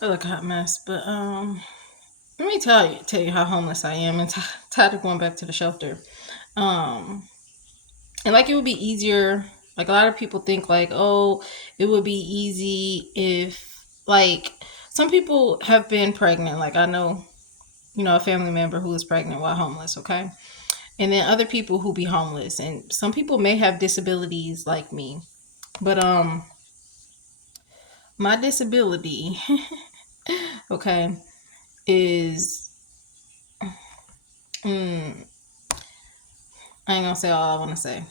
I look a hot mess, but let me tell you how homeless I am and tired of going back to the shelter. Um, and like it would be easier. Like a lot of people think like, oh, it would be easy if like some people have been pregnant. Like I know, a family member who is pregnant while homeless. Okay, and then other people who be homeless, and some people may have disabilities like me, but my disability, okay, is mm, I ain't gonna say all I want to say.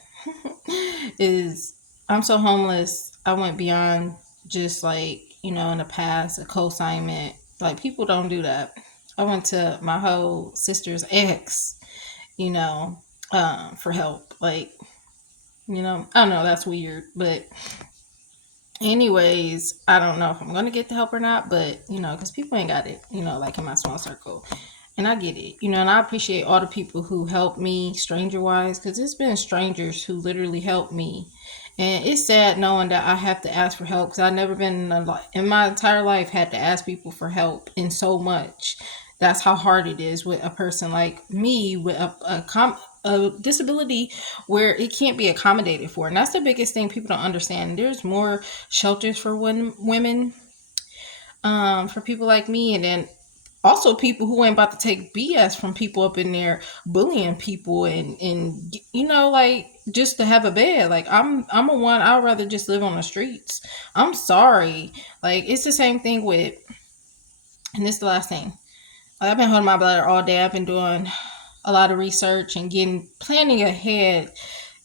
Is I'm so homeless. I went beyond just like in the past a co-assignment. Like people don't do that. I went to my whole sister's ex, you know, for help. Like I don't know. That's weird, but anyways, I don't know if I'm gonna get the help or not. But because people ain't got it, like in my small circle. And I get it, and I appreciate all the people who helped me stranger wise because it's been strangers who literally helped me. And it's sad knowing that I have to ask for help because I've never been in my entire life had to ask people for help in so much. That's how hard it is with a person like me with a disability where it can't be accommodated for. And that's the biggest thing people don't understand. There's more shelters for women, for people like me, and then also people who ain't about to take BS from people up in there bullying people and like just to have a bed. Like I'm a one. I'd rather just live on the streets. I'm sorry. Like it's the same thing with, and this is the last thing. Like, I've been holding my bladder all day. I've been doing a lot of research and planning ahead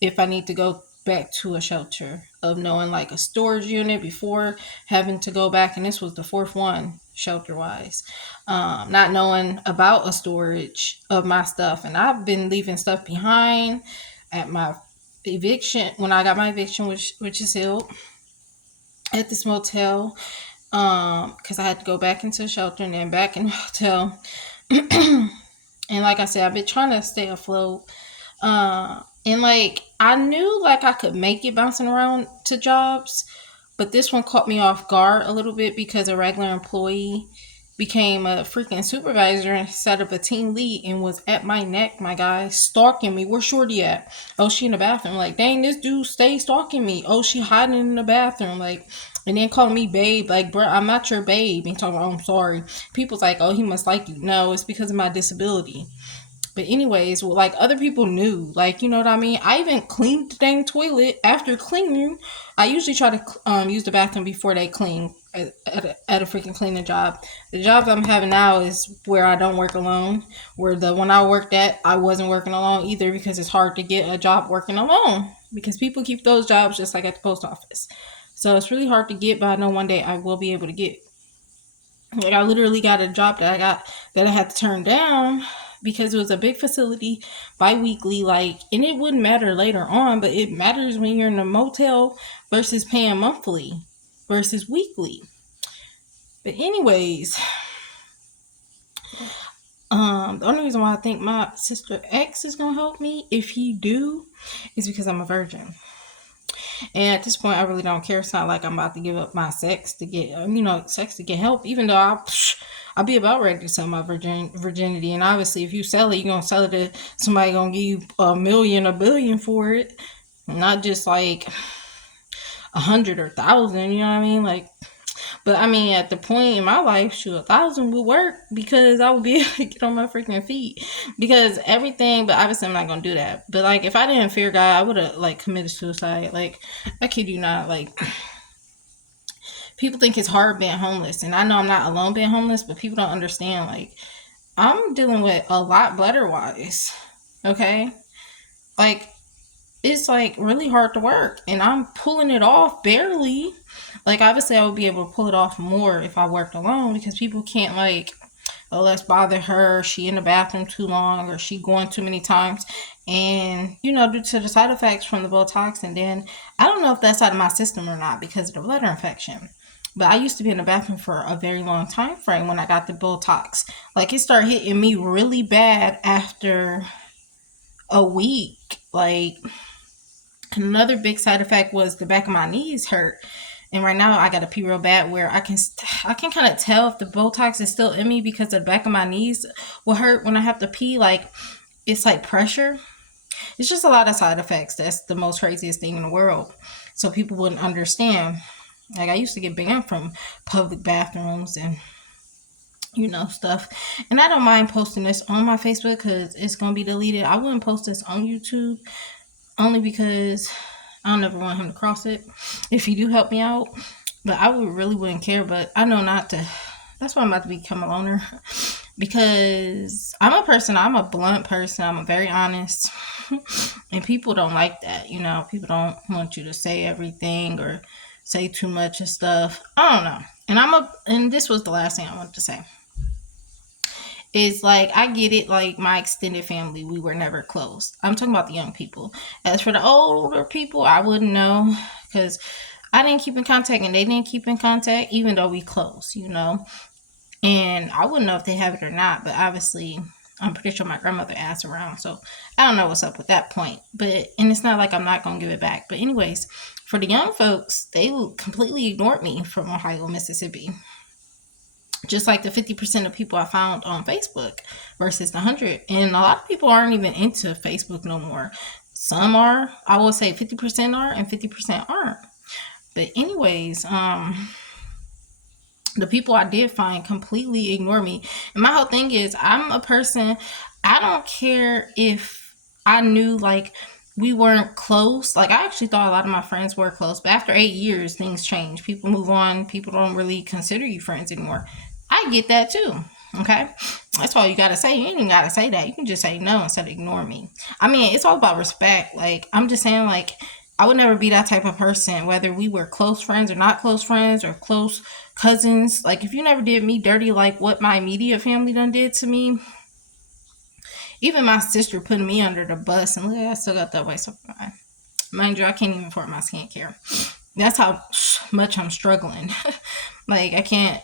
if I need to go back to a shelter, of knowing like a storage unit before having to go back. And this was the fourth one, shelter wise. Not knowing about a storage of my stuff. And I've been leaving stuff behind at my eviction when I got my eviction, which is sealed at this motel. Because I had to go back into the shelter and then back in the hotel. And like I said, I've been trying to stay afloat. And like I knew like I could make it bouncing around to jobs, but this one caught me off guard a little bit because a regular employee became a freaking supervisor instead of a team lead and was at my neck, my guy, stalking me. Where's Shorty at? Oh, she in the bathroom. Like, dang, this dude stay stalking me. Oh, she hiding in the bathroom. Like, and then calling me babe. Like, bro, I'm not your babe. And talking about, oh, I'm sorry. People's like, oh, he must like you. No, it's because of my disability. But anyways, well, like other people knew, like what I mean. I even cleaned the dang toilet after cleaning. I usually try to use the bathroom before they clean at a freaking cleaning job. The jobs I'm having now is where I don't work alone. Where the one I worked at, I wasn't working alone either because it's hard to get a job working alone because people keep those jobs just like at the post office. So it's really hard to get, but I know one day I will be able to get. Like I literally got a job that I had to turn down because it was a big facility bi-weekly, like, and it wouldn't matter later on, but it matters when you're in a motel versus paying monthly versus weekly. But anyways, the only reason why I think my sister X is gonna help me if he do is because I'm a virgin. And at this point, I really don't care. It's not like I'm about to give up my sex to get, sex to get help. Even though I'll be about ready to sell my virginity. And obviously, if you sell it, you're gonna sell it to somebody gonna give you a million, a billion for it, not just like 100 or 1,000. You know what I mean? Like, but I mean, at the point in my life, shoot, 1,000 would work because I would be able to get on my freaking feet. Because everything, but obviously I'm not gonna do that. But like, if I didn't fear God, I would have like committed suicide. Like, I kid you not. Like, people think it's hard being homeless, and I know I'm not alone being homeless, but people don't understand. Like, I'm dealing with a lot bladder wise. Okay, like it's like really hard to work and I'm pulling it off barely. Like obviously I would be able to pull it off more if I worked alone because people can't like, oh, let's bother her, she in the bathroom too long or she going too many times. And due to the side effects from the Botox, and then I don't know if that's out of my system or not because of the bladder infection. But I used to be in the bathroom for a very long time frame when I got the Botox. Like it started hitting me really bad after a week. Like, another big side effect was the back of my knees hurt. And right now I got to pee real bad where I can kind of tell if the Botox is still in me because the back of my knees will hurt when I have to pee. Like, it's like pressure. It's just a lot of side effects. That's the most craziest thing in the world. So people wouldn't understand. Like, I used to get banned from public bathrooms and stuff. And I don't mind posting this on my Facebook because it's gonna be deleted. I wouldn't post this on YouTube only because I don't ever want him to cross it if he do help me out. But I really wouldn't care. But I know not to. That's why I'm about to become a loner. Because I'm a blunt person. I'm very honest. And people don't like that. People don't want you to say everything or say too much and stuff. I don't know. And this was the last thing I wanted to say. It's like, I get it, like my extended family, we were never close. I'm talking about the young people. As for the older people, I wouldn't know because I didn't keep in contact and they didn't keep in contact, even though we close, And I wouldn't know if they have it or not, but obviously I'm pretty sure my grandmother asked around. So I don't know what's up with that point. And it's not like I'm not going to give it back. But anyways, for the young folks, they completely ignored me from Ohio, Mississippi. Just like the 50% of people I found on Facebook versus the 100. And a lot of people aren't even into Facebook no more. Some are. I will say 50% are and 50% aren't. But anyways, the people I did find completely ignore me. And my whole thing is, I'm a person, I don't care if I knew like we weren't close. Like, I actually thought a lot of my friends were close. But after 8 years, things change. People move on. People don't really consider you friends anymore. I get that too. Okay? That's all you got to say. You ain't even got to say that. You can just say no instead of ignore me. I mean, it's all about respect. Like, I'm just saying, like, I would never be that type of person, whether we were close friends or not close friends or close cousins. Like, if you never did me dirty like what my immediate family done did to me, even my sister putting me under the bus, and look, I still got that way. So, mind you, I can't even afford my skincare. That's how much I'm struggling. Like, I can't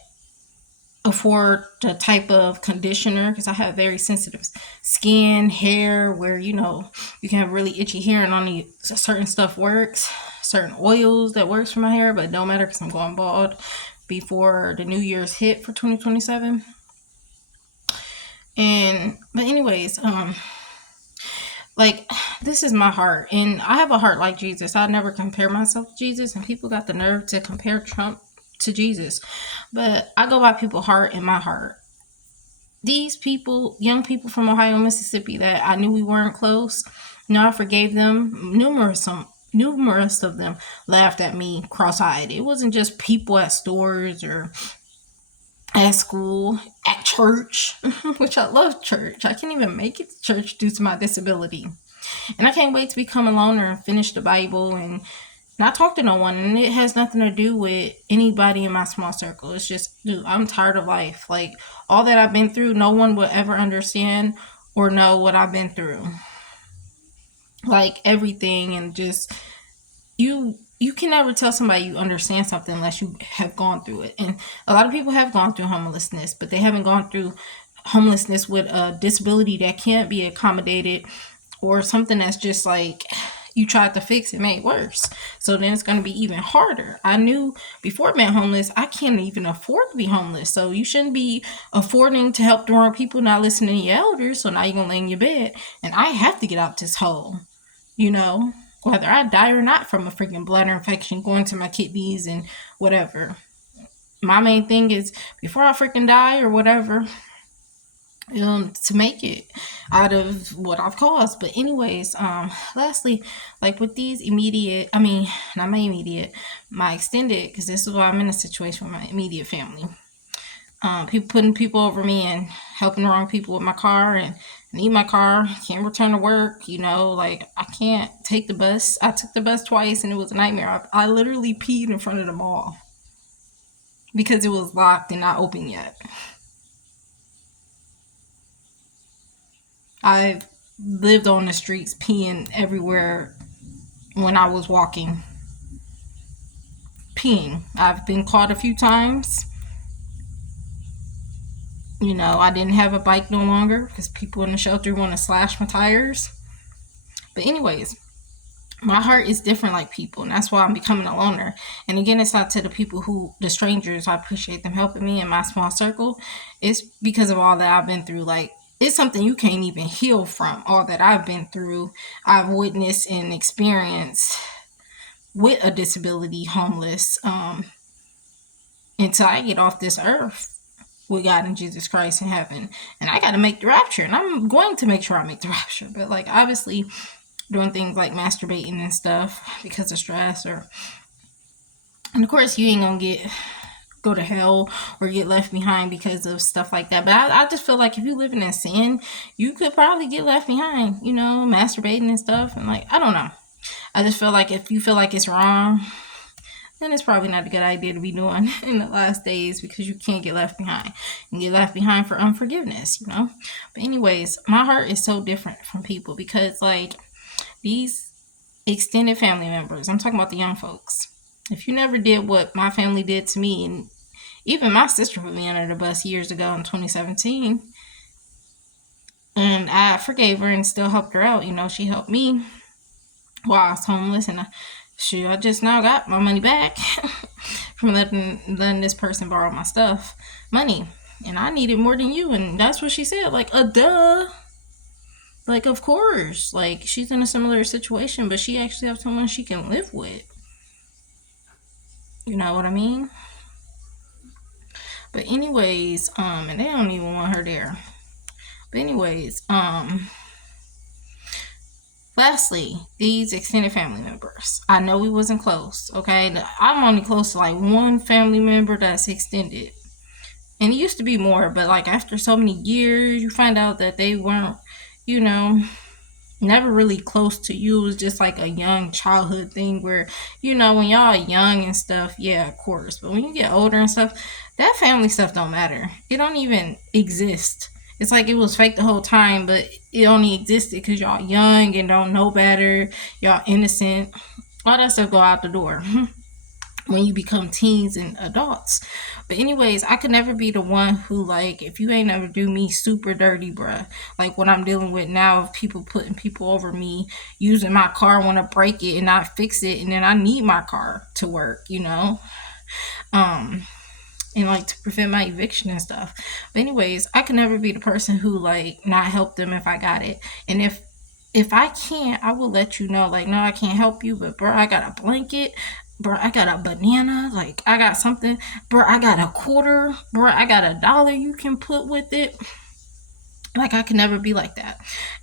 afford the type of conditioner because I have very sensitive skin, hair, where you can have really itchy hair, and only certain stuff works, certain oils that works for my hair, but it don't matter because I'm going bald before the New Year's hit for 2027. But anyways, like, this is my heart, and I have a heart like Jesus. I never compare myself to Jesus, and people got the nerve to compare Trump to Jesus. But I go by people's heart and my heart. These people, young people from Ohio, Mississippi, that I knew we weren't close, I forgave them. Numerous of them laughed at me cross-eyed. It wasn't just people at stores or at school, at church, which I love church. I can't even make it to church due to my disability. And I can't wait to become a loner and finish the Bible and not talk to no one. And it has nothing to do with anybody in my small circle. It's just, dude, I'm tired of life. Like, all that I've been through, no one will ever understand or know what I've been through. Like, everything. And just, you can never tell somebody you understand something unless you have gone through it. And a lot of people have gone through homelessness, but they haven't gone through homelessness with a disability that can't be accommodated, or something that's just like you tried to fix it, made worse. So then it's going to be even harder. I knew before being homeless, I can't even afford to be homeless. So you shouldn't be affording to help the wrong people, not listening to your elders. So now you're going to lay in your bed. And I have to get out this hole, whether I die or not from a freaking bladder infection going to my kidneys and whatever. My main thing is, before I freaking die or whatever, to make it out of what I've caused. But anyways, lastly, like with these my extended, because this is why I'm in a situation with my immediate family. People putting people over me and helping the wrong people with my car, and I need my car, can't return to work, like I can't take the bus. I took the bus twice and it was a nightmare. I literally peed in front of the mall because it was locked and not open yet. I've lived on the streets peeing everywhere when I was walking. Peeing. I've been caught a few times. I didn't have a bike no longer because people in the shelter want to slash my tires. But anyways, My heart is different like people, and that's why I'm becoming a loner. And again, it's not to the people who, the strangers, I appreciate them helping me in my small circle. It's because of all that I've been through. Like, it's something you can't even heal from. All that I've been through, I've witnessed and experienced with a disability, homeless, until I get off this earth with God and Jesus Christ in heaven. And I got to make the rapture, and I'm going to make sure I make the rapture. But like, obviously, doing things like masturbating and stuff because of stress, and of course you ain't gonna go to hell or get left behind because of stuff like that. But I just feel like if you live in sin, you could probably get left behind, masturbating and stuff. And like, I don't know, I just feel like if you feel like it's wrong, then it's probably not a good idea to be doing in the last days, because you can't get left behind. You get left behind for unforgiveness. But anyways, my heart is so different from people because like these extended family members, I'm talking about the young folks. If you never did what my family did to me, and even my sister put me under the bus years ago in 2017, and I forgave her and still helped her out. She helped me while I was homeless, and I just now got my money back from letting this person borrow my money, and I needed more than you. And that's what she said, like, duh. Like, of course, like, she's in a similar situation, but she actually has someone she can live with. You know what I mean? But anyways, and they don't even want her there. But anyways, lastly, these extended family members. I know we wasn't close, okay? I'm only close to like one family member that's extended. And it used to be more, but like after so many years, you find out that they weren't, never really close to you. It was just like a young childhood thing where, when y'all are young and stuff, yeah, of course. But when you get older and stuff, that family stuff don't matter. It don't even exist. It's like it was fake the whole time, but it only existed because y'all young and don't know better. Y'all innocent. All that stuff go out the door when you become teens and adults. But anyways, I could never be the one who, like, if you ain't never do me super dirty, bruh, like what I'm dealing with now of people putting people over me, using my car, want to break it and not fix it, and then I need my car to work, and like to prevent my eviction and stuff. But anyways, I could never be the person who like not help them if I got it. And if I can't, I will let you know, like, no, I can't help you, but bro, I got a blanket, bro, I got a banana, like I got something, bro, I got a quarter, bro, I got $1 you can put with it. Like, I could never be like that.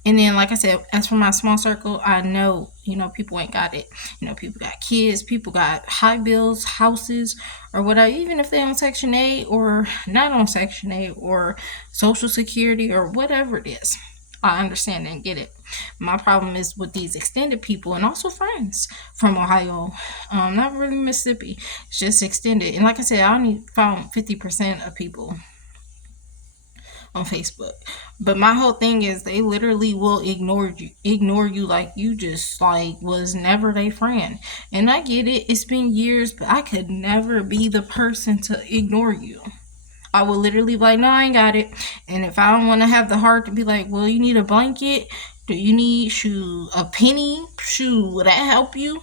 And then, like I said, as for my small circle, I know, people ain't got it. People got kids, people got high bills, houses, or whatever. Even if they're on Section 8 or not on Section 8 or Social Security or whatever it is, I understand and get it. My problem is with these extended people and also friends from Ohio, not really Mississippi. It's just extended. And like I said, I only found 50% of people on Facebook. But my whole thing is they literally will ignore you like you just like was never their friend. And I get it, it's been years, but I could never be the person to ignore you. I will literally be like, no, I ain't got it. And if I don't want to have the heart to be like, well, you need a blanket, do you need a penny? Will that help you?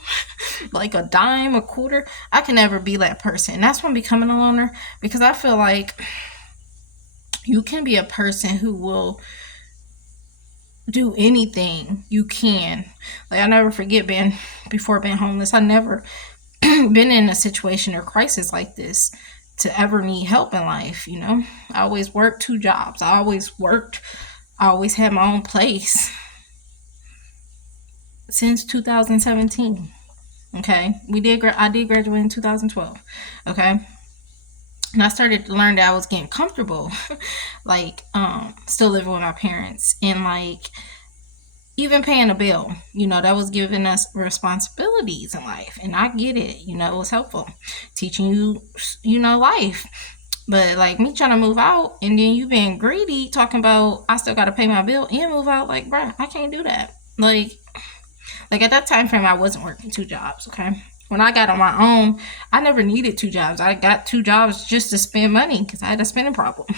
Like a dime, a quarter? I can never be that person. And that's why I'm becoming a loner, because I feel like you can be a person who will do anything you can. Like, I never forget before being homeless, I never been in a situation or crisis like this to ever need help in life. I always worked 2 jobs. I always had my own place since 2017. Okay, I did graduate in 2012. Okay. And I started to learn that I was getting comfortable, like, still living with my parents and, like, even paying a bill, that was giving us responsibilities in life. And I get it, it was helpful teaching you, life. But, like, me trying to move out and then you being greedy, talking about I still got to pay my bill and move out, like, bruh, I can't do that. Like at that time frame, I wasn't working 2 jobs, okay? When I got on my own, I never needed 2 jobs. I got 2 jobs just to spend money because I had a spending problem.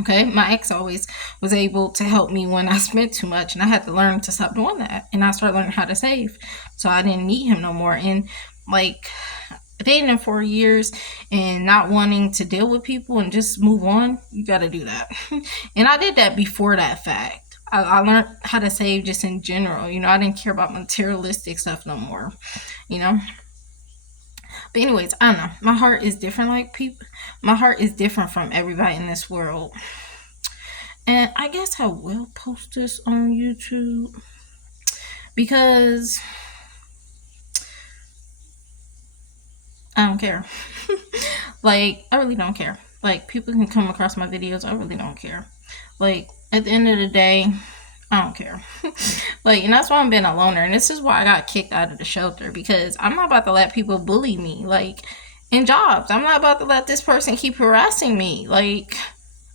Okay, my ex always was able to help me when I spent too much, and I had to learn to stop doing that. And I started learning how to save, so I didn't need him no more. And like dating him for years and not wanting to deal with people and just move on, you got to do that. And I did that before that fact. I learned how to save just in general. You know, I didn't care about materialistic stuff no more. You know, but anyways, I don't know. My heart is different. Like people, my heart is different from everybody in this world. And I guess I will post this on YouTube because I don't care. Like, I really don't care. Like, people can come across my videos. I really don't care. Like, at the end of the day, I don't care. Like, and that's why I'm being a loner. And this is why I got kicked out of the shelter, because I'm not about to let people bully me. Like, in jobs, I'm not about to let this person keep harassing me. Like,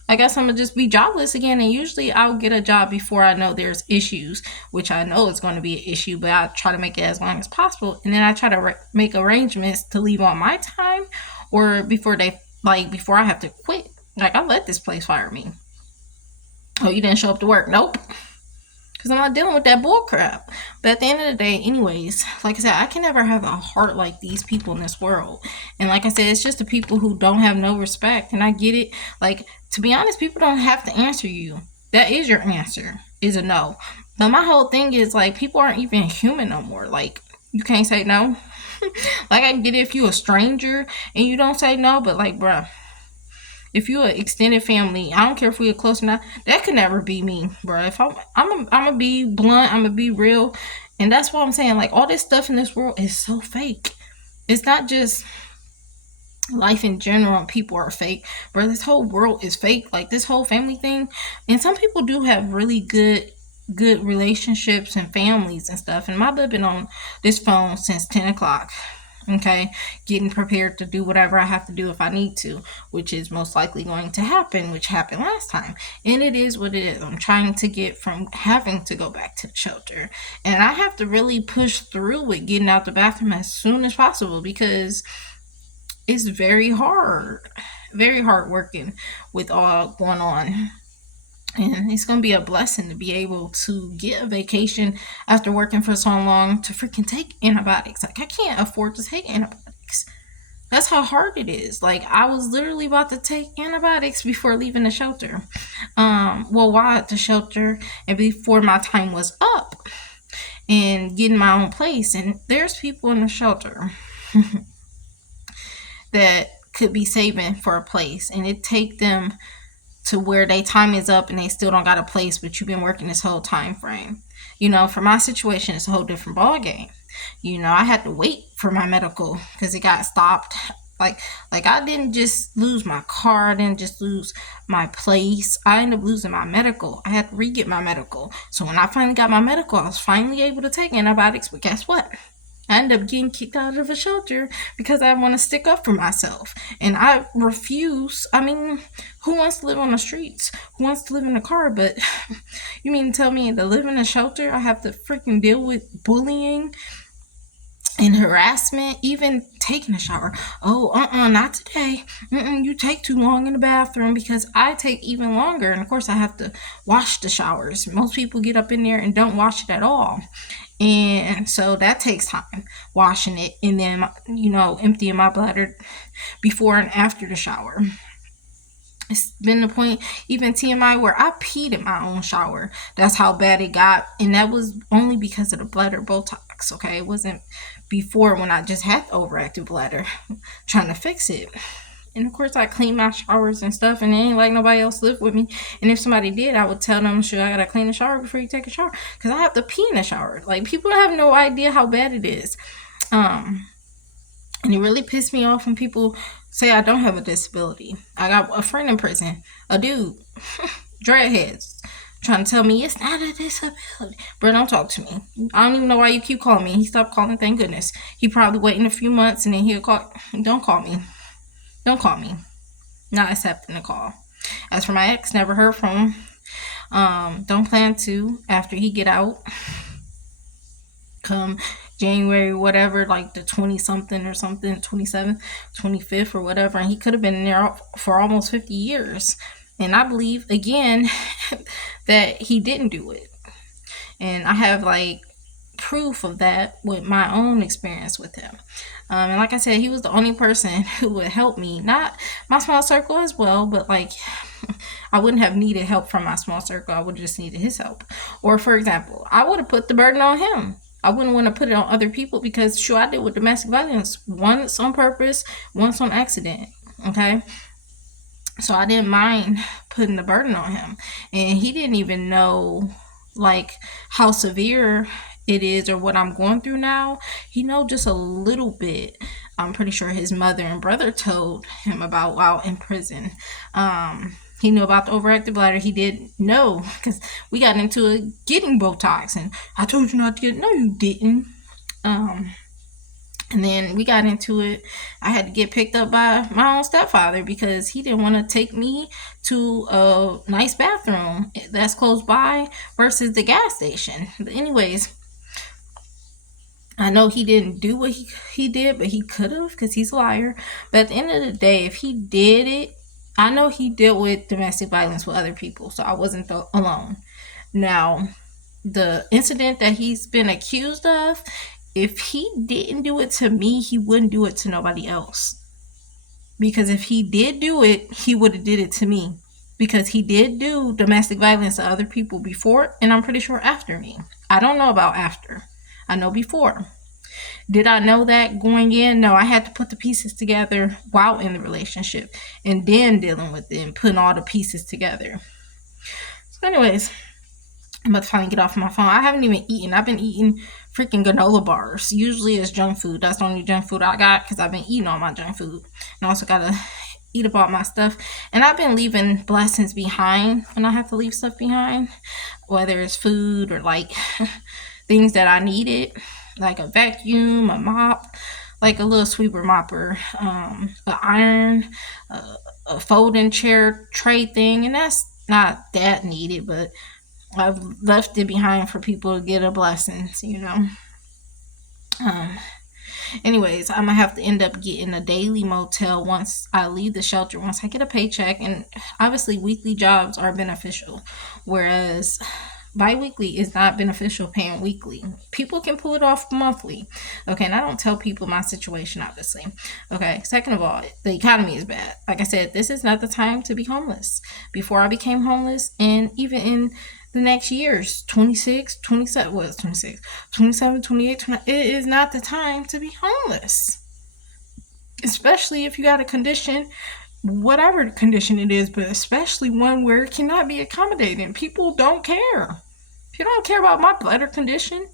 I guess I'm gonna just be jobless again. And usually I'll get a job before I know there's issues, which I know is going to be an issue, but I try to make it as long as possible. And then I try to make arrangements to leave on my time or before before I have to quit. Like, I let this place fire me. Oh, you didn't show up to work? Nope. Because I'm not dealing with that bull crap. But at the end of the day, anyways, like I said, I can never have a heart like these people in this world. And like I said, it's just the people who don't have no respect. And I get it. Like, to be honest, people don't have to answer you. That is your answer, is a no. But my whole thing is, like, people aren't even human no more. Like, you can't say no. Like, I can get it if you a stranger and you don't say no, but like, bruh, if you an extended family, I don't care if we are close or not, that could never be me, bro. If I'm gonna be blunt, I'm gonna be real, and that's what I'm saying. Like, all this stuff in this world is so fake. It's not just life in general and people are fake, bro. This whole world is fake. Like, this whole family thing, and some people do have really good relationships and families and stuff. And my bud been on this phone since 10 o'clock. Okay, getting prepared to do whatever I have to do if I need to, which is most likely going to happen, which happened last time. And it is what it is. I'm trying to get from having to go back to the shelter, and I have to really push through with getting out the bathroom as soon as possible, because it's very hard working with all going on. And it's going to be a blessing to be able to get a vacation after working for so long to freaking take antibiotics. Like, I can't afford to take antibiotics. That's how hard it is. Like, I was literally about to take antibiotics before leaving the shelter. While at the shelter and before my time was up and getting my own place. And there's people in the shelter that could be saving for a place, and it take them to where their time is up and they still don't got a place, but you've been working this whole time frame. You know, for my situation, it's a whole different ball game. You know, I had to wait for my medical because it got stopped. Like I didn't just lose my car, I didn't just lose my place. I ended up losing my medical. I had to re-get my medical. So when I finally got my medical, I was finally able to take antibiotics. But guess what? I ended up getting kicked out of a shelter because I want to stick up for myself. And I refuse. I mean, who wants to live on the streets? Who wants to live in a car? But you mean to tell me to live in a shelter, I have to freaking deal with bullying and harassment, even taking a shower? Oh, not today. You take too long in the bathroom, because I take even longer. And of course, I have to wash the showers. Most people get up in there and don't wash it at all. And so that takes time, washing it, and then, emptying my bladder before and after the shower. It's been the point, even TMI, where I peed in my own shower. That's how bad it got. And that was only because of the bladder Botox, okay? It wasn't before, when I just had the overactive bladder, trying to fix it. And of course, I clean my showers and stuff, and it ain't like nobody else lived with me. And if somebody did, I would tell them, sure, I gotta clean the shower before you take a shower, because I have to pee in the shower. Like, people have no idea how bad it is. And it really pissed me off when people say I don't have a disability. I got a friend in prison, a dude, dreadheads, trying to tell me it's not a disability. Bro, don't talk to me. I don't even know why you keep calling me. He stopped calling, thank goodness. He probably waiting a few months, and then he'll call. Don't call me. Don't call me. Not accepting the call. As for my ex, never heard from him. Don't plan to after he get out. Come January, whatever, like the 20-something or something, 27th, 25th or whatever. And he could have been in there for almost 50 years. And I believe, again, that he didn't do it. And I have like proof of that with my own experience with him. And like I said, he was the only person who would help me. Not my small circle as well, but like I wouldn't have needed help from my small circle. I would have just needed his help. Or for example, I would have put the burden on him. I wouldn't want to put it on other people because sure, I did with domestic violence. Once on purpose, once on accident. Okay. So I didn't mind putting the burden on him. And he didn't even know like how severe it is or what I'm going through now. He know just a little bit. I'm pretty sure his mother and brother told him about while in prison. He knew about the overactive bladder. He did know because we got into it getting Botox, and I told you not to get. No, you didn't. And then we got into it. I had to get picked up by my own stepfather because he didn't want to take me to a nice bathroom that's close by versus the gas station. But anyways, I know he didn't do what he did, but he could have because he's a liar. But at the end of the day, if he did it, I know he dealt with domestic violence with other people, so I wasn't alone. Now, the incident that he's been accused of, if he didn't do it to me, he wouldn't do it to nobody else. Because if he did do it, he would have did it to me. Because he did do domestic violence to other people before, and I'm pretty sure after me. I don't know about after. I know before. Did I know that going in? No, I had to put the pieces together while in the relationship and then dealing with it and putting all the pieces together. So anyways, I'm about to finally get off my phone. I haven't even eaten. I've been eating freaking granola bars. Usually it's junk food. That's the only junk food I got because I've been eating all my junk food. And I also got to eat up all my stuff. And I've been leaving blessings behind when I have to leave stuff behind. Whether it's food or like things that I needed. Like a vacuum, a mop, like a little sweeper mopper, an iron, a folding chair tray thing. And that's not that needed, but I've left it behind for people to get a blessings, you know. Anyways, I'm gonna have to end up getting a daily motel once I leave the shelter, once I get a paycheck. And obviously weekly jobs are beneficial, whereas bi-weekly is not beneficial paying weekly. People can pull it off monthly. Okay, and I don't tell people my situation, obviously. Okay, second of all, the economy is bad. Like I said, this is not the time to be homeless. Before I became homeless, and even in the next years, 26, 27, what is 26? 27, 28, 29, it is not the time to be homeless. Especially if you got a condition, whatever condition it is, but especially one where it cannot be accommodated. People don't care. People don't care about my bladder condition.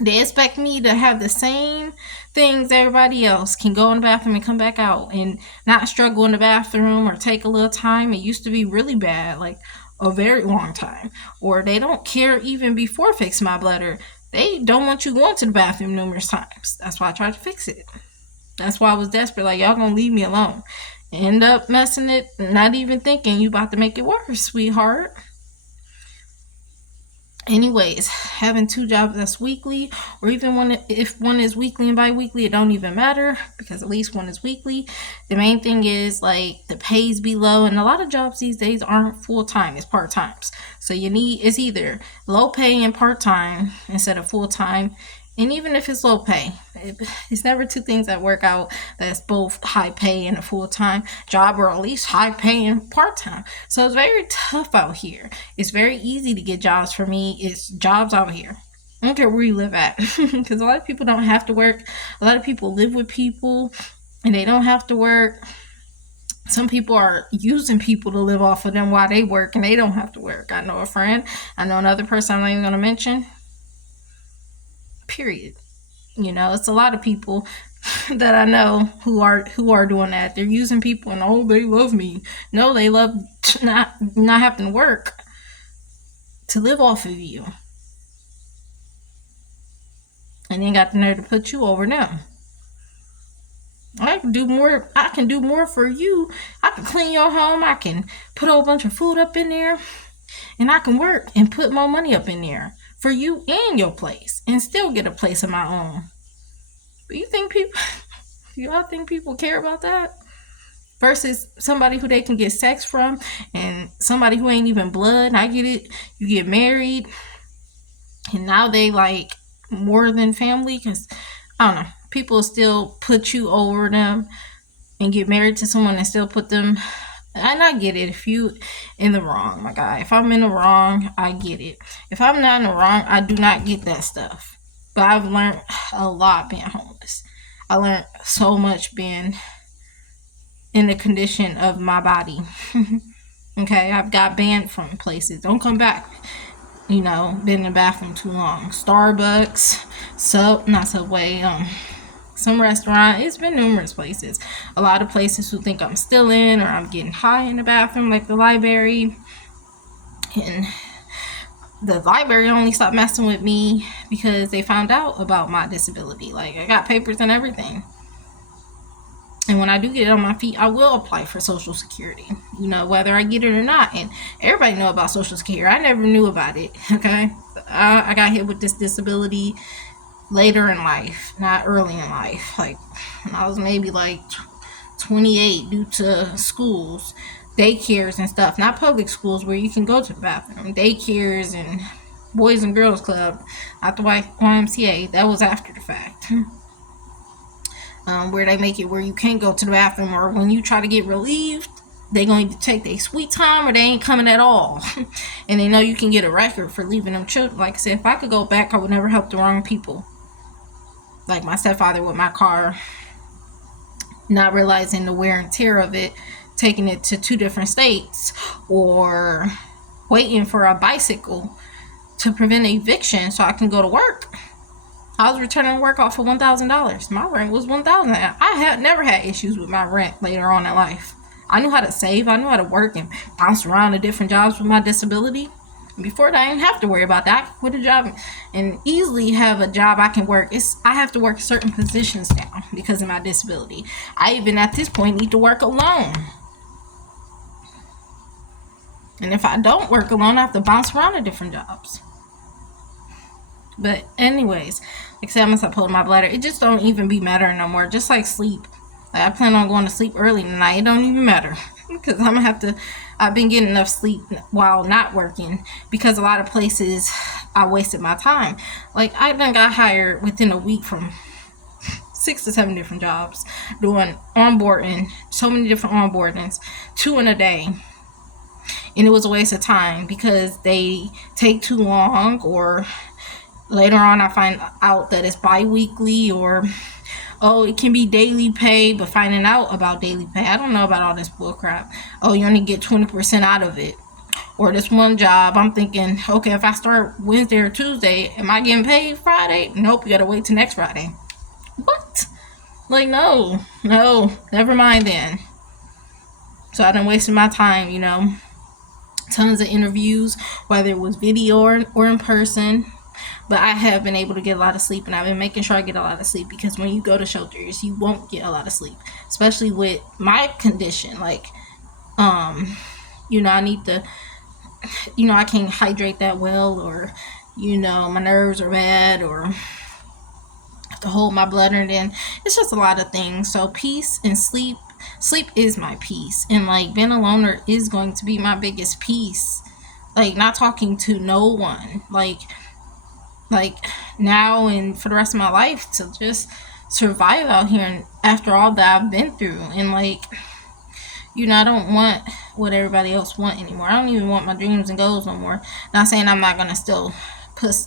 They expect me to have the same things everybody else, can go in the bathroom and come back out and not struggle in the bathroom or take a little time. It used to be really bad, like a very long time. Or they don't care even before fixing my bladder. They don't want you going to the bathroom numerous times. That's why I tried to fix it. That's why I was desperate. Like, y'all gonna leave me alone. End up messing it, not even thinking you about to make it worse, sweetheart. Anyways, having two jobs that's weekly, or even if one is weekly and bi-weekly, it don't even matter because at least one is weekly. The main thing is like the pays be low, and a lot of jobs these days aren't full-time, it's part-times. So it's either low pay and part-time instead of full-time. And even if it's low pay, it's never two things that work out that's both high pay and a full-time job, or at least high pay and part-time. So it's very tough out here. It's very easy to get jobs for me. It's jobs out here. I don't care where you live at. Because a lot of people don't have to work. A lot of people live with people and they don't have to work. Some people are using people to live off of them while they work and they don't have to work. I know a friend. I know another person I'm not even going to mention. Period. You know, it's a lot of people that I know who are doing that. They're using people and they love me. No, they love not having to work to live off of you. And then got the nerve to put you over them. I can do more for you. I can clean your home. I can put a whole bunch of food up in there. And I can work and put more money up in there for you and your place and still get a place of my own. But do y'all think people care about that? versus somebody who they can get sex from and somebody who ain't even blood. I get it. You get married and now they like more than family because I don't know. People still put you over them and get married to someone and still put them. And I get it. If you in the wrong, my guy. If I'm in the wrong, I get it. If I'm not in the wrong, I do not get that stuff. But I've learned a lot being homeless. I learned so much being in the condition of my body. Okay, I've got banned from places. Don't come back. You know, been in the bathroom too long. Starbucks, not Subway, some restaurant. It's been numerous places. A lot of places who think I'm still in or I'm getting high in the bathroom, like the library. And the library only stopped messing with me because they found out about my disability. Like, I got papers and everything. And when I do get it on my feet, I will apply for Social Security, you know, whether I get it or not. And everybody know about Social Security. I never knew about it, okay? I got hit with this disability later in life, not early in life. Like, when I was maybe like 28 due to schools, daycares and stuff. Not public schools where you can go to the bathroom. Daycares and Boys and Girls Club, not the YMCA. That was after the fact. Where they make it where you can't go to the bathroom, or when you try to get relieved, they going to take their sweet time or they ain't coming at all. And they know you can get a record for leaving them children. Like I said, if I could go back, I would never help the wrong people. Like my stepfather with my car, not realizing the wear and tear of it, taking it to 2 different states, or waiting for a bicycle to prevent eviction so I can go to work. I was returning work off of $1,000. My rent was $1,000. I had never had issues with my rent later on in life. I knew how to save. I knew how to work and bounce around to different jobs with my disability. Before that, I didn't have to worry about that. I could quit a job and easily have a job I can work. I have to work certain positions now because of my disability. I even at this point need to work alone. And if I don't work alone, I have to bounce around to different jobs. But anyways, like I said, I'm gonna stop pulling my bladder. It just don't even be mattering no more. Just like sleep. Like I plan on going to sleep early tonight. It don't even matter. Because I'm gonna have to, I've been getting enough sleep while not working. Because a lot of places I wasted my time. Like I done got hired within a week from 6 to 7 different jobs. Doing onboarding. So many different onboardings. 2 in a day. And it was a waste of time because they take too long, or later on I find out that it's bi-weekly, or it can be daily pay, but finding out about daily pay, I don't know about all this bullcrap. You only get 20% out of it. Or this one job, I'm thinking, okay, if I start Wednesday or Tuesday, am I getting paid Friday? Nope, you gotta wait till next Friday. What? Like, no, never mind then. So I done wasted my time, you know. Tons of interviews, whether it was video or in person. But I have been able to get a lot of sleep, and I've been making sure I get a lot of sleep, because when you go to shelters, you won't get a lot of sleep, especially with my condition. Like, you know, I need to, you know, I can't hydrate that well, or, you know, my nerves are bad, or I have to hold my bladder, and then it's just a lot of things. So peace and sleep is my peace, and like being a loner is going to be my biggest peace. Like not talking to no one, like now and for the rest of my life, to just survive out here and after all that I've been through. And like, you know, I don't want what everybody else want anymore. I don't even want my dreams and goals no more. Not saying I'm not gonna still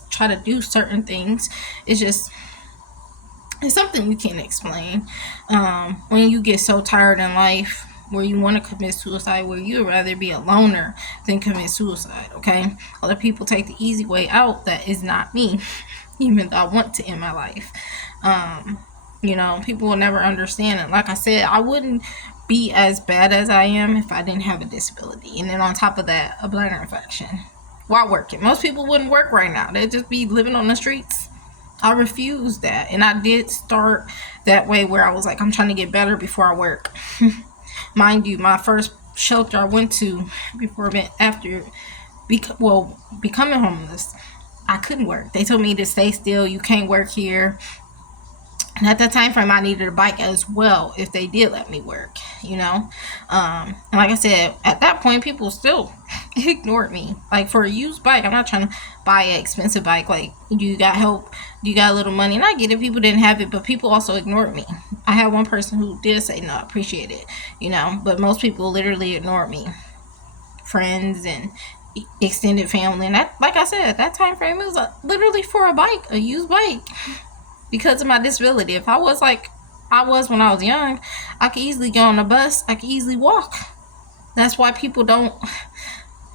try to do certain things. It's just, it's something you can't explain. When you get so tired in life where you want to commit suicide, where you'd rather be a loner than commit suicide, okay? Other people take the easy way out. That is not me, even though I want to end my life. You know, people will never understand it. Like I said, I wouldn't be as bad as I am if I didn't have a disability. And then on top of that, a bladder infection while working. Most people wouldn't work right now. They'd just be living on the streets. I refused that. And I did start that way, where I was like, I'm trying to get better before I work. Mind you, my first shelter I went to after becoming homeless, I couldn't work. They told me to stay still. You can't work here. And at that time frame, I needed a bike as well if they did let me work, you know. And like I said, at that point, people still ignored me. Like for a used bike, I'm not trying to buy an expensive bike. Like, do you got help? Do you got a little money? And I get it, people didn't have it, but people also ignored me. I had one person who did say, no, I appreciate it, you know, but most people literally ignored me. Friends and extended family. And that, like I said, at that time frame, it was literally for a bike, a used bike, because of my disability. If I was like I was when I was young, I could easily get on a bus, I could easily walk. That's why people don't,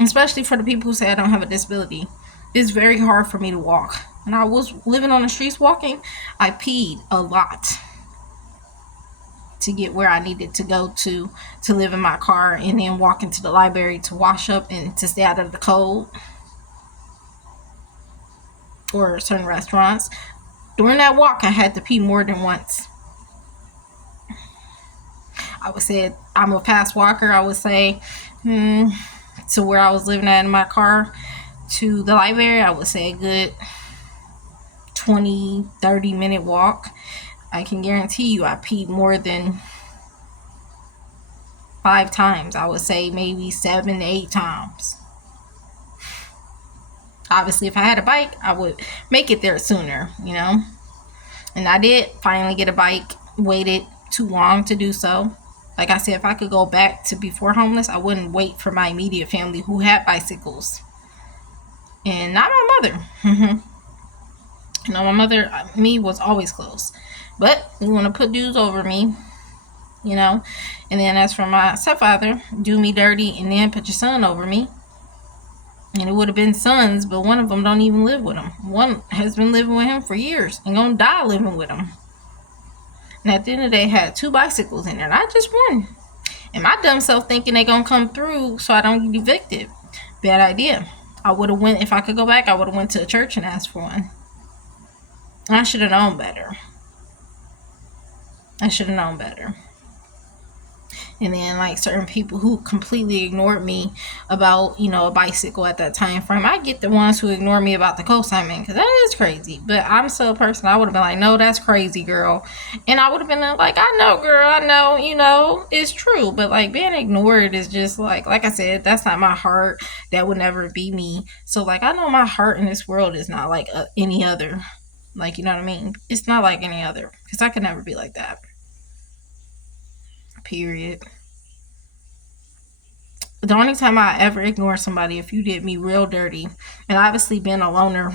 especially for the people who say I don't have a disability, it's very hard for me to walk. When I was living on the streets walking, I peed a lot to get where I needed to go to live in my car, and then walk into the library to wash up and to stay out of the cold, or certain restaurants. During that walk, I had to pee more than once. I would say I'm a fast walker. I would say to where I was living at in my car to the library, I would say a good 20-30 minute walk. I can guarantee you I peed more than 5 times. I would say maybe 7 to 8 times. Obviously, if I had a bike, I would make it there sooner, you know. And I did finally get a bike. Waited too long to do so. Like I said, if I could go back to before homeless, I wouldn't wait for my immediate family who had bicycles. And not my mother. You know, my mother, me was always close. But you want to put dudes over me, you know. And then as for my stepfather, do me dirty and then put your son over me. And it would have been sons, but one of them don't even live with him. One has been living with him for years and gonna die living with him. And at the end of the day, had 2 bicycles in there, not just one. And my dumb self thinking they gonna come through so I don't get evicted. Bad idea. I would have went, if I could go back, I would have went to a church and asked for one. I should have known better. And then like certain people who completely ignored me about, you know, a bicycle at that time frame. I get the ones who ignore me about the co-signing, because that is crazy. But I'm still a person, I would have been like, no, that's crazy, girl. And I would have been like, I know, girl, I know, you know, it's true. But like being ignored is just like I said, that's not my heart. That would never be me. So like I know my heart in this world is not like any other. Like, you know what I mean? It's not like any other, because I could never be like that. Period. The only time I ever ignore somebody if you did me real dirty, and obviously being a loner,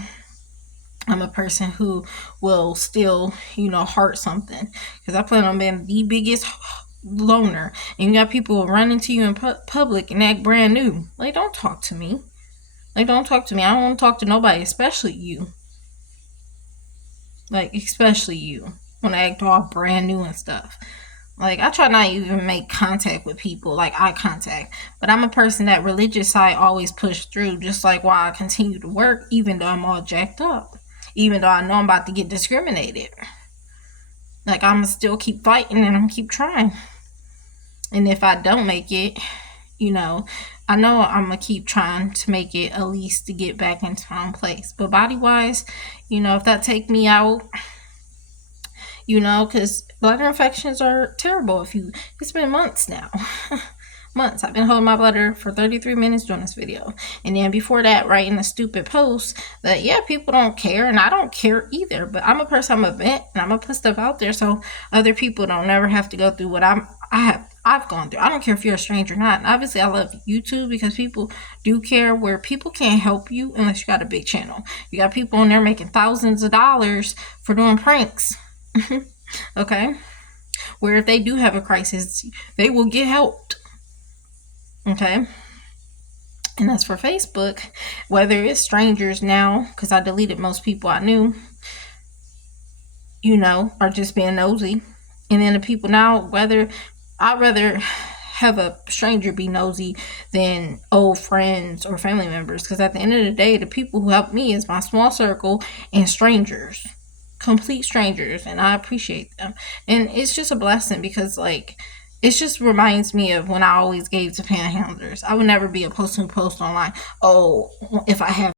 I'm a person who will still, you know, heart something, because I plan on being the biggest loner. And you got people running to you in public and act brand new. Like, don't talk to me. I don't want to talk to nobody, especially you. Like, especially you. When I act all brand new and stuff. Like, I try not even make contact with people, like eye contact. But I'm a person that religious side always push through, just like why I continue to work, even though I'm all jacked up. Even though I know I'm about to get discriminated. Like, I'm going to still keep fighting and I'm keep trying. And if I don't make it, you know I'm going to keep trying to make it, at least to get back into my own place. But body-wise, you know, if that take me out, you know, because bladder infections are terrible. It's been months now. Months. I've been holding my bladder for 33 minutes doing this video. And then before that, writing a stupid post that, yeah, people don't care. And I don't care either. But I'm a person, I'm a vent, and I'm going to put stuff out there so other people don't never have to go through what I've gone through. I don't care if you're a stranger or not. And obviously, I love YouTube because people do care, where people can't help you unless you got a big channel. You got people on there making thousands of dollars for doing pranks. Okay, where if they do have a crisis, they will get helped. Okay, and that's for Facebook. Whether it's strangers now, because I deleted most people I knew, you know, are just being nosy. And then the people now, whether I'd rather have a stranger be nosy than old friends or family members, because at the end of the day, the people who help me is my small circle and strangers. Complete strangers, and I appreciate them. And it's just a blessing, because like it just reminds me of when I always gave to panhandlers. I would never be a person who posts online, oh, if I have